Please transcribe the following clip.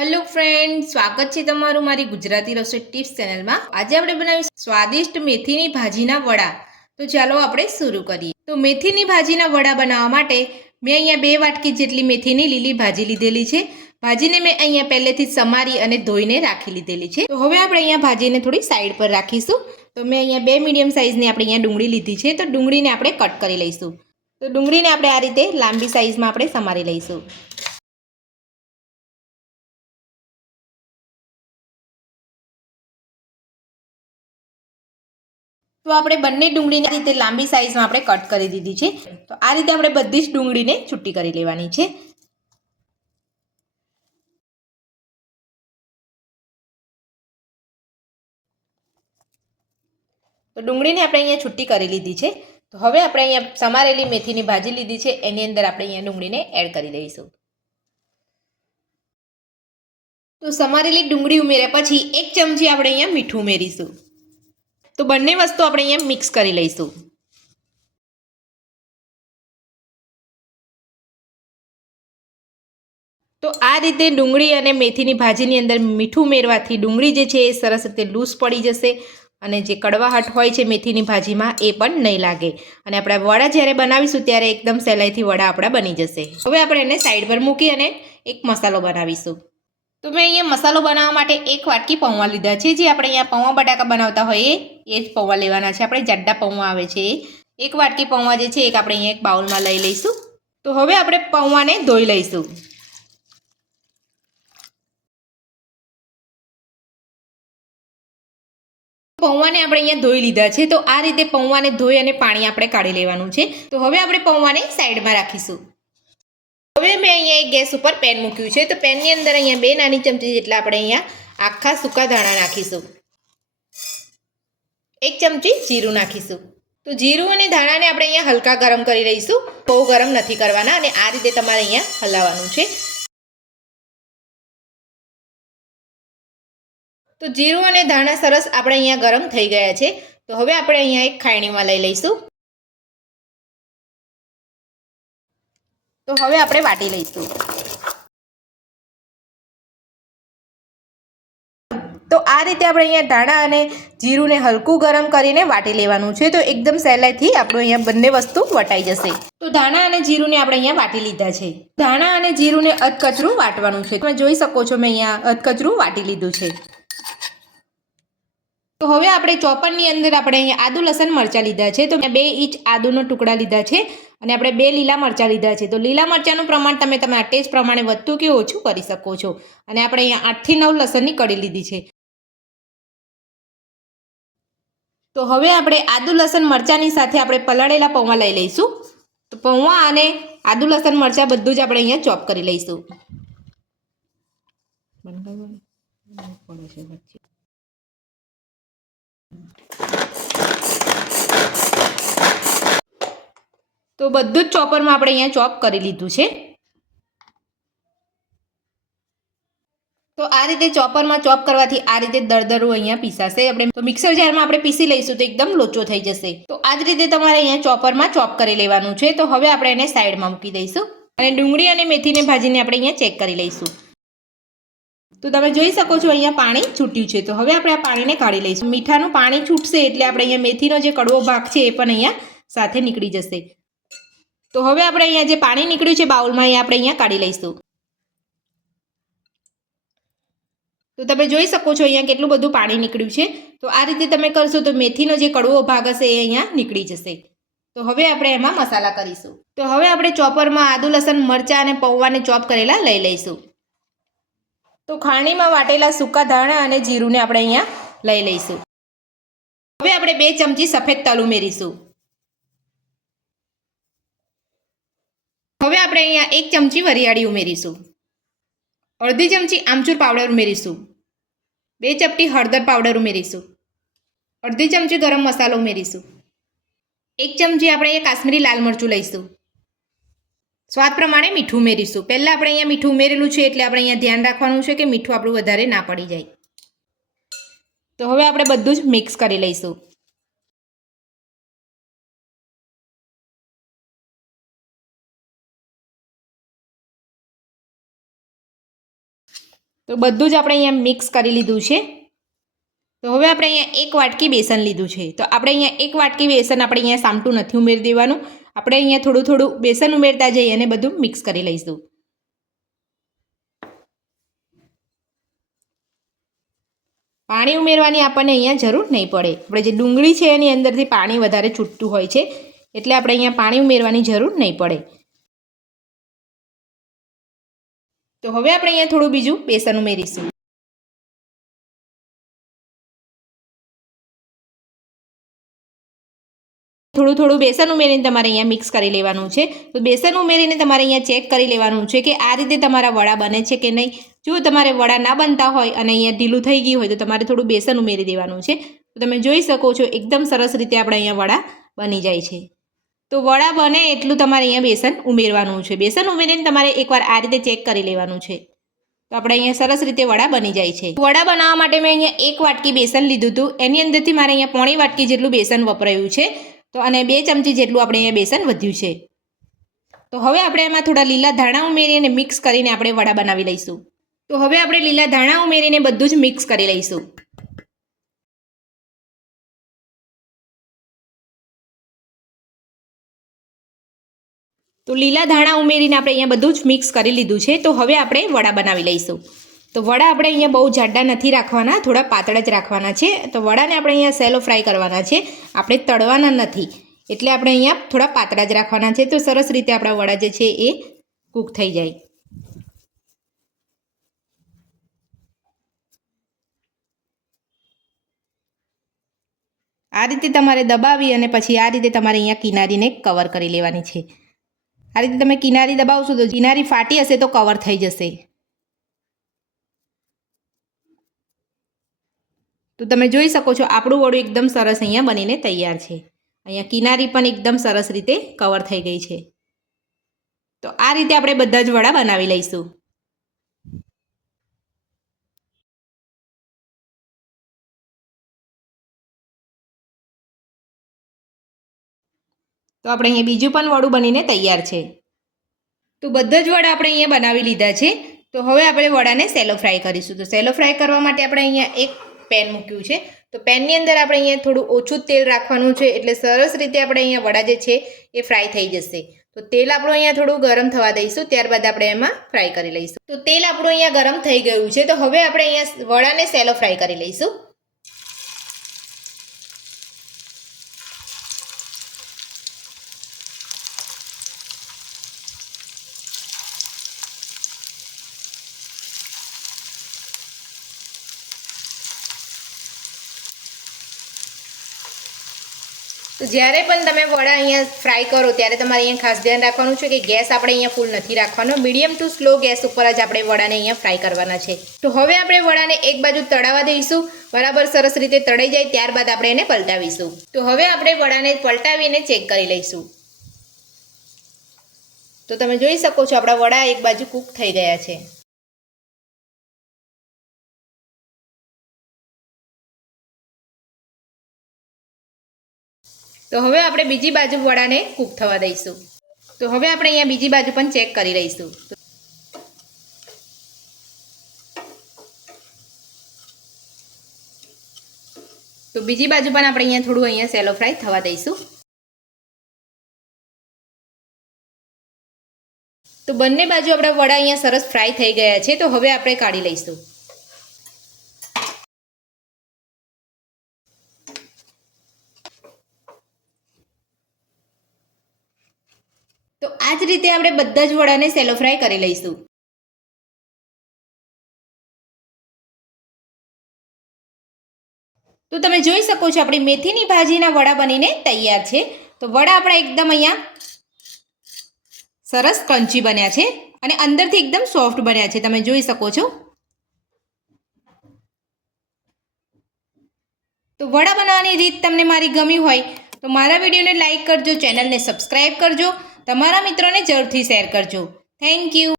Hello friend સ્વાગત છે તમારું મારી ગુજરાતી રસોઈ ટિપ્સ ચેનલમાં આજે આપણે બનાવીશું સ્વાદિષ્ટ મેથીની ભાજીના વડા. તો ચાલો આપણે શરૂ કરીએ. તો મેથીની ભાજીના વડા બનાવવા માટે મેં અહીંયા બે વાટકી જેટલી મેથીની લીલી ભાજી લીધેલી છે. ભાજીને મેં અહીંયા પહેલેથી સમારી અને ધોઈને રાખી લીધેલી છે. તો હવે આપણે અહીંયા ભાજીને થોડી સાઈડ પર રાખીશું. તો મેં અહીંયા બે મીડિયમ સાઇઝની આપણે અહીંયા ડુંગળી લીધી છે. તો ડુંગળીને આપણે કટ કરી લઈશું. તો ડુંગળીને આપણે આ રીતે લાંબી સાઇઝમાં આપણે સમારી લઈશું. તો આપણે બંને ડુંગળીને રીતે લાંબી સાઈઝમાં આપણે કટ કરી દીધી છે. તો આ રીતે આપણે બધી જ ડુંગળીને છૂટી કરી લેવાની છે. તો ડુંગળીને આપણે અહીંયા છૂટી કરી લીધી છે. તો હવે આપણે અહીંયા સમારેલી મેથીની ભાજી લીધી છે. એની અંદર આપણે અહીંયા ડુંગળીને એડ કરી દઈશું. તો સમારેલી ડુંગળી ઉમેર્યા પછી એક ચમચી આપણે અહીંયા મીઠું ઉમેરીશું. તો બંને વસ્તુ આપણે અહીંયા મિક્સ કરી લઈશું. તો આ રીતે ડુંગળી અને મેથીની ભાજીની અંદર મીઠું ઉમેરવાથી ડુંગળી જે છે એ સરસ રીતે લૂઝ પડી જશે અને જે કડવાહટ હોય છે મેથીની ભાજીમાં એ પણ નહીં લાગે. અને આપણે વડા જ્યારે બનાવીશું ત્યારે એકદમ સહેલાઈથી વડા આપણા બની જશે. હવે આપણે એને સાઈડ પર મૂકી અને એક મસાલો બનાવીશું. તો મેં અહીંયા મસાલો બનાવવા માટે એક વાટકી પૌવા લીધા છે. જે આપણે અહીંયા પૌવા બટાકા બનાવતા હોઈએ, એ જ પૌવા લેવાના છે. આપણે જાડા પૌવા આવે છે. એક વાટકી પૌવા જે છે, એક આપણે અહીંયા એક બાઉલમાં લઈ લઈશું. તો હવે આપણે પૌવાને ધોઈ લઈશું. પૌવાને આપણે અહીંયા ધોઈ લીધા છે. તો આ રીતે પૌવાને ધોઈ અને પાણી આપણે કાઢી લેવાનું છે. તો હવે આપણે પૌવાને સાઈડમાં રાખીશું. હવે મેં અહીંયા એક ગેસ ઉપર પેન મૂક્યું છે. તો પેનની અંદર અહીંયા બે નાની ચમચી જેટલા આપણે અહીંયા આખા સૂકા ધાણા નાખીશું. એક ચમચી જીરું નાખીશું. તો જીરું અને ધાણાને આપણે અહીંયા હલકા ગરમ કરી લઈશું. બહુ ગરમ નથી કરવાના અને આ રીતે તમારે અહીંયા હલાવવાનું છે. તો જીરું અને ધાણા સરસ આપણે અહીંયા ગરમ થઈ ગયા છે. તો હવે આપણે અહીંયા એક ખાયણીમાં લઈ લઈશું. તો હવે આપણે વાટી લઈશું. તો આ રીતે આપણે અહીંયા ધાણા અને જીરુંને હલકું ગરમ કરીને વાટી લેવાનું છે. તો એકદમ સહેલાઈથી આપણું અહીંયા બંને વસ્તુ વટાઈ જશે. તો ધાણા અને જીરુંને આપણે અહીંયા વાટી લીધા છે. ધાણા અને જીરુંને અધકચરું વાટવાનું છે. તમે જોઈ શકો છો મેં અહીંયા અધકચરું વાટી લીધું છે. તો હવે આપણે ચોપનની અંદર આપણે અહીંયા આદુ, લસણ, મરચાં લીધા છે. તો મેં બે ઇંચ આદુનો ટુકડા લીધા છે અને આપણે બે લીલા મરચાં લીધા છે. તો લીલા મરચાંનું પ્રમાણ તમે તમારા ટેસ્ટ પ્રમાણે વધતું કે ઓછું કરી શકો છો. અને આપણે અહીંયા આઠથી નવ લસણની કડી લીધી છે. તો હવે આપણે આદુ, લસણ, મરચાંની સાથે આપણે પલાળેલા પૌવા લઈ લઈશું. તો પૌવા અને આદુ, લસણ, મરચાં બધું જ આપણે અહીંયા ચોપ કરી લઈશું. તો બધું જ ચોપરમાં આપણે અહીંયા ચોપ કરી લીધું છે. તો આ રીતે ચોપરમાં ચોપ કરવાથી આ રીતે દરદરું અહીંયા પીસાશે. આપણે તો મિક્સર જારમાં આપણે પીસી લઈશું તો એકદમ લોચો થઈ જશે. તો આ જ રીતે તમારે અહીંયા ચોપરમાં ચોપ કરી લેવાનું છે. તો હવે આપણે એને સાઈડમાં મૂકી દઈશું. અને ડુંગળી અને મેથીને ભાજીને આપણે અહીંયા ચેક કરી લઈશું. તો તમે જોઈ શકો છો અહીંયા પાણી છૂટ્યું છે. તો હવે આપણે આ પાણીને કાઢી લઈશું. મીઠાનું પાણી છૂટશે એટલે આપણે અહીંયા મેથીનો જે કડવો ભાગ છે એ પણ અહીંયા સાથે નીકળી જશે. તો હવે આપણે અહીંયા જે પાણી નીકળ્યું છે બાઉલમાં, એ આપણે અહીંયા કાઢી લઈશું. તો તમે જોઈ શકો છો અહીંયા કેટલું બધું પાણી નીકળ્યું છે. તો આ રીતે તમે કરશો તો મેથીનો જે કડવો ભાગ હશે એ અહીંયા નીકળી જશે. તો હવે આપણે એમાં મસાલા કરીશું. તો હવે આપણે ચોપરમાં આદુ, લસણ, મરચાં અને પૌવાને ચોપ કરેલા લઈ લઈશું. તો ખાણીમાં વાટેલા સૂકા ધાણા અને જીરુંને આપણે અહીંયા લઈ લઈશું. હવે આપણે બે ચમચી સફેદ તલ ઉમેરીશું હવે આપણે અહીંયા એક ચમચી વરિયાળી ઉમેરીશું. અડધી ચમચી આમચૂર પાવડર ઉમેરીશું. બે ચપટી હળદર પાવડર ઉમેરીશું. અડધી ચમચી ગરમ મસાલો ઉમેરીશું. એક ચમચી આપણે અહીંયા કાશ્મીરી લાલ મરચું લઈશું. સ્વાદ પ્રમાણે મીઠું ઉમેરીશું. પહેલાં આપણે અહીંયા મીઠું ઉમેરેલું છે એટલે આપણે અહીંયા ધ્યાન રાખવાનું છે કે મીઠું આપણું વધારે ના પડી જાય. તો હવે આપણે બધું જ મિક્સ કરી લઈશું. તો બધું જ આપણે અહીંયા મિક્સ કરી લીધું છે. તો હવે આપણે અહીંયા એક વાટકી બેસન લીધું છે. તો આપણે અહીંયા એક વાટકી બેસન આપણે અહીંયા સામટું નથી ઉમેરી દેવાનું. આપણે અહીંયા થોડું થોડું બેસન ઉમેરતા જઈએ અને બધું મિક્સ કરી લઈશું. પાણી ઉમેરવાની આપણને અહીંયા જરૂર નહીં પડે. આપણે જે ડુંગળી છે એની અંદરથી પાણી વધારે છૂટતું હોય છે. એટલે આપણે અહીંયા પાણી ઉમેરવાની જરૂર નહીં પડે. તો હવે આપણે અહીંયા થોડું બીજું બેસન ઉમેરીશું. થોડું થોડું બેસન ઉમેરીને તમારે અહીંયા મિક્સ કરી લેવાનું છે. તો બેસન ઉમેરીને તમારે અહીંયા ચેક કરી લેવાનું છે કે આ રીતે તમારા વડા બને છે કે નહીં. જો તમારે વડા ના બનતા હોય અને અહીંયા ઢીલું થઈ ગયું હોય તો તમારે થોડું બેસન ઉમેરી દેવાનું છે. તો તમે જોઈ શકો છો, એકદમ સરસ રીતે આપણે અહીંયા વડા બની જાય છે. તો વડા બને એટલું તમારે અહીંયા બેસન ઉમેરવાનું છે. બેસન ઉમેરીને તમારે એકવાર આ રીતે ચેક કરી લેવાનું છે. તો આપણે અહીંયા સરસ રીતે વડા બની જાય છે. વડા બનાવવા માટે મેં અહીંયા એક વાટકી બેસન લીધું હતું. એની અંદરથી મારે અહીંયા પોણી વાટકી જેટલું બેસન વપરાયું છે. તો અને બે ચમચી જેટલું આપણે અહીંયા બેસન વધ્યું છે. તો હવે આપણે એમાં થોડા લીલા ધાણા ઉમેરીને મિક્સ કરીને આપણે વડા બનાવી લઈશું. તો હવે આપણે લીલા ધાણા ઉમેરીને બધું જ મિક્સ કરી લઈશું. તો લીલા ધાણા ઉમેરીને આપણે અહીંયા બધું જ મિક્સ કરી લીધું છે. તો હવે આપણે વડા બનાવી લઈશું. તો વડા આપણે અહીંયા બહુ જાડા નથી રાખવાના, થોડા પાતળા જ રાખવાના છે. તો વડાને આપણે અહીંયા સેલો ફ્રાય કરવાના છે. આપણે તળવાના નથી. એટલે આપણે અહીંયા થોડા પાતળા જ રાખવાના છે. તો સરસ રીતે આપણા વડા જે છે એ કૂક થઈ જાય. આ રીતે તમારે દબાવી અને પછી આ રીતે તમારે અહીંયા કિનારીને કવર કરી લેવાની છે. આ રીતે તમે કિનારી દબાવશો તો કિનારી ફાટી હશે તો કવર થઈ જશે. તો તમે જોઈ શકો છો, આપણું વડું એકદમ સરસ અહીંયા બનીને તૈયાર છે. અહીંયા કિનારી પણ એકદમ સરસ રીતે કવર થઈ ગઈ છે. તો આ રીતે આપણે બધા જ વડા બનાવી લઈશું. તો આપણે અહીંયા બીજું પણ વડું બનીને તૈયાર છે. તો બધા જ વડા આપણે અહીંયા બનાવી લીધા છે. તો હવે આપણે વડાને સેલો ફ્રાય કરીશું. તો સેલો ફ્રાય કરવા માટે આપણે અહીંયા એક પેન મૂક્યું છે. તો પેનની અંદર આપણે અહીંયા થોડું ઓછું તેલ રાખવાનું છે. એટલે સરસ રીતે આપણે અહીંયા વડા જે છે એ ફ્રાય થઈ જશે. તો તેલ આપણું અહીંયા થોડું ગરમ થવા દઈશું. ત્યારબાદ આપણે એમાં ફ્રાય કરી લઈશું. તો તેલ આપણું અહીંયા ગરમ થઈ ગયું છે. તો હવે આપણે અહીંયા વડાને સેલો ફ્રાય કરી લઈશું. તો જ્યારે પણ તમે વડા અહીંયા ફ્રાય કરો, ત્યારે તમારે અહીંયા ખાસ ધ્યાન રાખવાનું છે કે ગેસ આપણે અહીંયા ફૂલ નથી રાખવાનો. મીડિયમ ટુ સ્લો ગેસ ઉપર જ આપણે વડાને અહીંયા ફ્રાય કરવાના છે. તો હવે આપણે વડાને એક બાજુ તળાવવા દઈશું. બરાબર સરસ રીતે તળાઈ જાય, ત્યારબાદ આપણે એને પલટાવીશું. તો હવે આપણે વડાને પલટાવીને ચેક કરી લઈશું. તો તમે જોઈ શકો છો, આપણા વડા એક બાજુ કૂક થઈ ગયા છે. તો હવે આપણે બીજી બાજુ વડાને કૂક થવા દઈશું. તો હવે આપણે અહીંયા બીજી બાજુ પણ ચેક કરી લઈશું. તો બીજી બાજુ પણ આપણે અહીંયા થોડું અહીંયા સેલો ફ્રાય થવા દઈશું. તો બંને બાજુ આપણા વડા અહીંયા સરસ ફ્રાય થઈ ગયા છે, તો હવે આપણે કાઢી લઈશું. તો આ જ રીતે આપણે બધા જ વડાને સેલો ફ્રાય કરી લઈશું. તો તમે જોઈ શકો છો આપણી મેથીની ભાજીના વડા બનીને તૈયાર છે. તો વડા આપણા એકદમ અહીંયા સરસ ક્રન્ચી બન્યા છે અને અંદરથી એકદમ સોફ્ટ બન્યા છે. તમે જોઈ શકો છો. તો વડા બનાવવાની રીત તમને મારી ગમી હોય તો મારા વિડીયોને લાઇક કરજો, ચેનલને સબસ્ક્રાઈબ કરજો. તમારા મિત્રોને જરૂરથી શેર કરજો. Thank you